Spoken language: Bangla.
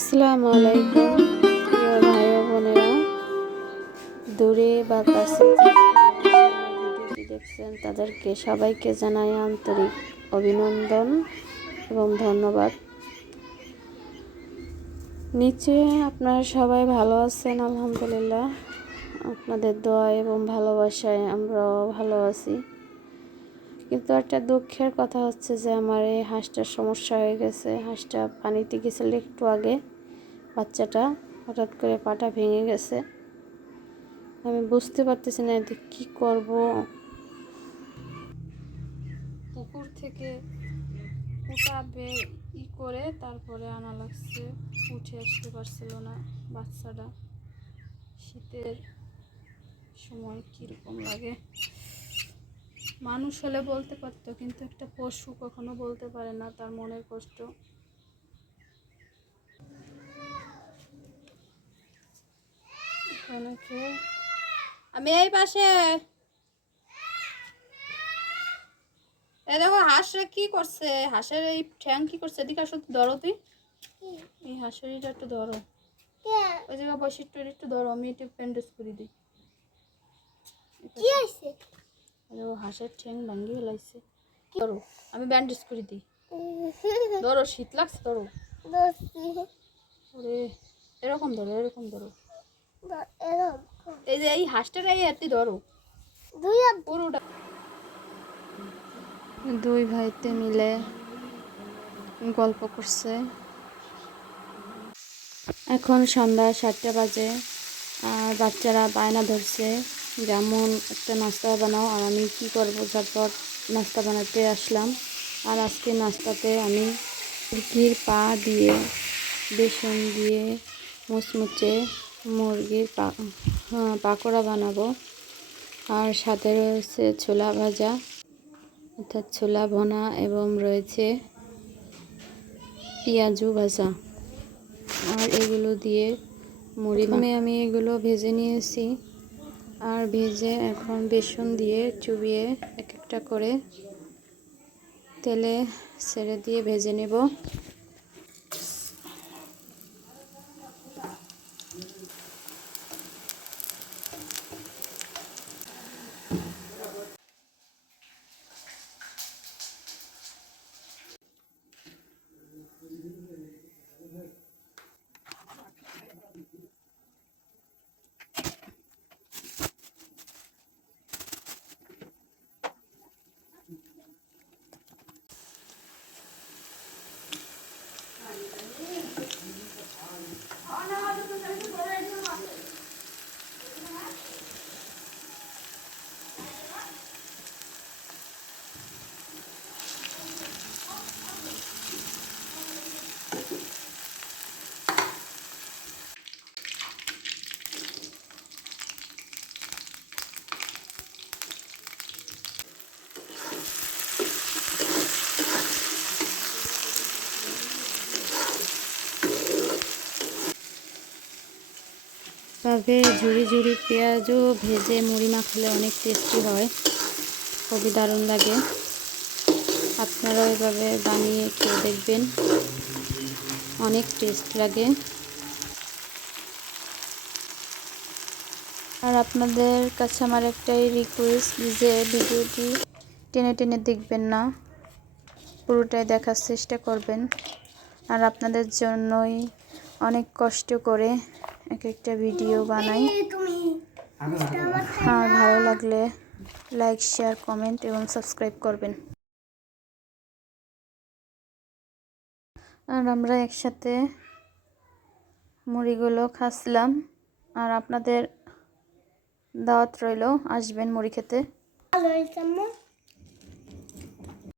আসসালামু আলাইকুম প্রিয় ভাই ও বোনেরা, দূরে বা কাছে ভিডিওটি দেখছেন তাদেরকে সবাইকে জানাই আন্তরিক অভিনন্দন এবং ধন্যবাদ। নিশ্চয়ই আপনারা সবাই ভালো আছেন, আলহামদুলিল্লাহ। আপনাদের দোয়া এবং ভালোবাসায় আমরাও ভালো আছি। কিন্তু একটা দুঃখের কথা হচ্ছে যে আমার এই হাঁসটার সমস্যা হয়ে গেছে। হাঁসটা পানিতে গেছিল একটু আগে, বাচ্চাটা হঠাৎ করে পাটা ভেঙে গেছে। আমি বুঝতে পারতেছি না এতে কী করব। পুকুর থেকে পুটা করে তারপরে আনা লাগছে, উঠে আসতে পারছিল না বাচ্চাটা। শীতের সময় কীরকম লাগে মানুষ হলে বলতে পারতো, কিন্তু একটা পশু কখনো বলতে পারে না তার মনের কষ্ট। আমি এই পাশে এই দেখো হাঁসে কি করছে, হাঁসের এই ঠ্যাং কি করছে, এদিকে আসো ধরো, তুই এই হাঁসের এটা একটু ধরো, ওই জায়গায় বসে একটু ধরো, আমি একটু ব্যান্ডেজ করে দিই। হাঁসের ঠ্যাং ভাঙ্গি ফেলাইছে, ধরো আমি ব্যান্ডেজ করে দিই। ধরো, শীত লাগছে, ধরো। ওরে এরকম ধরো, এরকম ধরো, এই যে এই হাঁসটার এই এত ধরো, পুরোটা। দুই ভাইতে মিলে গল্প করছে। এখন সন্ধ্যা 7টা বাজে আর বাচ্চারা বায়না ধরছে যেমন একটা নাস্তা বানাও। আর আমি কি করব, ঝটপট নাস্তা বানাতে আসলাম। আর আজকে নাস্তাতে আমি মুরগির পা দিয়ে, বেসন দিয়ে মুচমুচে মুরগির পাকোড়া বানাবো। আর সাথে রয়েছে ছোলা ভাজা, অর্থাৎ ছোলা ভুনা, এবং রয়েছে পেঁয়াজু ভাজা। আর এগুলো দিয়ে আমি এগুলো ভেজে নিয়েছি। আর ভেজে এখন বেসন দিয়ে চুবিয়ে এক একটা করে তেলে ছেড়ে দিয়ে ভেজে নেব। তবে ঝুড়ি ঝুড়ি পেঁয়াজও ভেজে মুড়ি মাখলে অনেক টেস্টি হয়, খুবই দারুণ লাগে। আপনারা এভাবে বানিয়ে খেয়ে দেখবেন, অনেক টেস্ট লাগে। আর আপনাদের কাছে আমার একটাই রিকোয়েস্ট যে ভিডিওটি টেনে টেনে দেখবেন না, পুরোটাই দেখার চেষ্টা করবেন। আর আপনাদের জন্যই অনেক কষ্ট করে এক একটা ভিডিও বানাই। আর ভালো লাগলে লাইক, শেয়ার, কমেন্ট এবং সাবস্ক্রাইব করবেন। আর আমরা একসাথে মুড়িগুলো খাচ্ছিলাম। আর আপনাদের দাওয়াত রইল, আসবেন মুড়ি খেতে।